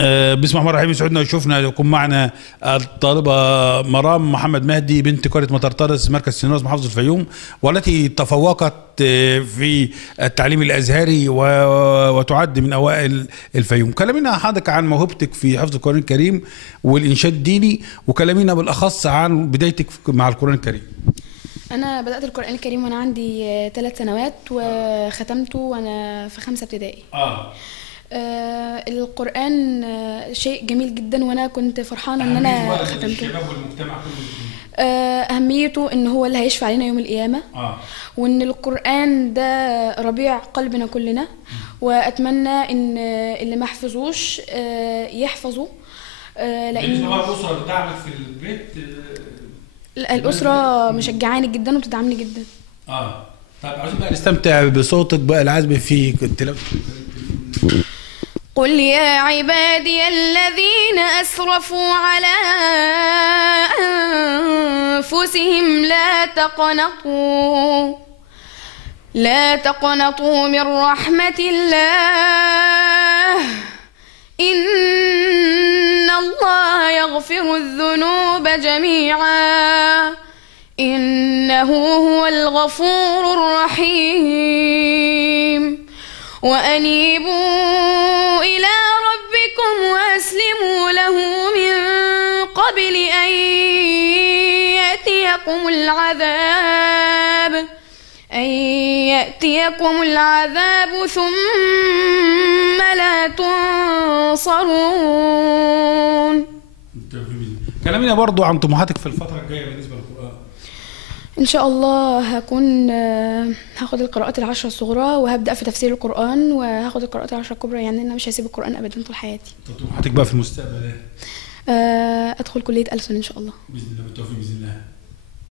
بسم الله الرحمن الرحيم. يسعدنا ويشوفنا يكون معنا الطالبة مرام محمد مهدي بنت قرية مطرطرس مركز سيناز محافظة الفيوم، والتي تفوقت في التعليم الأزهري وتعد من أوائل الفيوم. كلمينا حضرتك عن موهبتك في حفظ القرآن الكريم والإنشاد الديني، وكلمينا بالأخص عن بدايتك مع القرآن الكريم. أنا بدأت القرآن الكريم وأنا عندي 3 سنوات، وختمته وأنا في 5 ابتدائي. القرآن شيء جميل جدا، وانا كنت فرحانه ان انا ختمته. اهميته ان هو اللي هيشفع علينا يوم القيامه، وان القرآن ده ربيع قلبنا كلنا. واتمنى ان اللي ما حفظوش يحفظوا، لان الاسره بتاعك في البيت. الاسره مشجعاني جدا وبتدعمني جدا. طيب عايزين بقى نستمتع بصوتك بقى العذب في التلاوه. قل يا عبادي الذين أسرفوا على أنفسهم لا تقنطوا من رحمة الله، إن الله يغفر الذنوب جميعا، إنه هو الغفور الرحيم. وأنيبوا إلى ربكم وأسلموا له من قبل أن يأتيكم العذاب ثم لا تنصرون. كلامنا برضو عن طموحاتك في الفترة الجاية بالنسبة للقرآن. إن شاء الله هاخد القراءات ال10 الصغرى، وهبدأ في تفسير القرآن، وهاخد القراءات ال10 الكبرى. يعني أنا مش هسيب القرآن أبدا طول حياتي. طموحاتك بقى في المستقبل إيه؟ أدخل كلية ألسن إن شاء الله. بإذن الله، بالتوفيق بإذن الله.